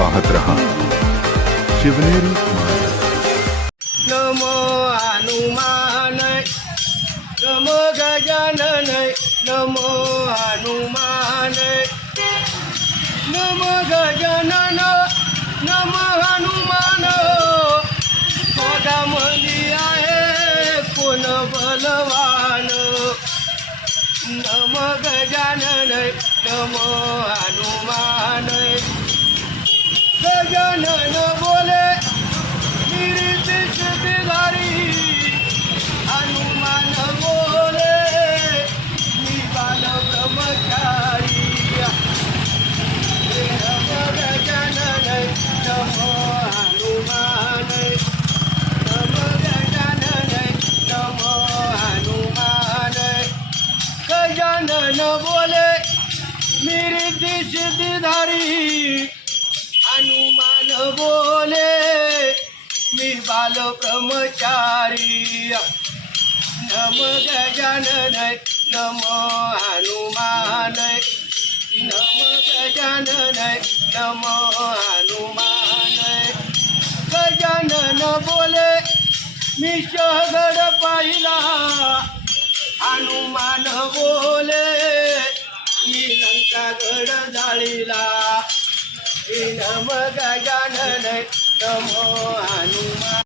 पाहत रहा. शिवनेरी नमो हनुमान नमो गजानन नमो हनुमान नमो गजानन. नमो हनुमान. पोटामध्ये आहे कोण बलवान. नम गजानन नमो हनुमान. न बोले निरीती दिधारी हनुमान बोले मी बाल ब्रह्मचारी। नम गजानन नम हनुमान नम गजानन नम हनुमान गजानन बोले मी शहगड पा गड जाळीला. नम गजानन नमो हनुमान.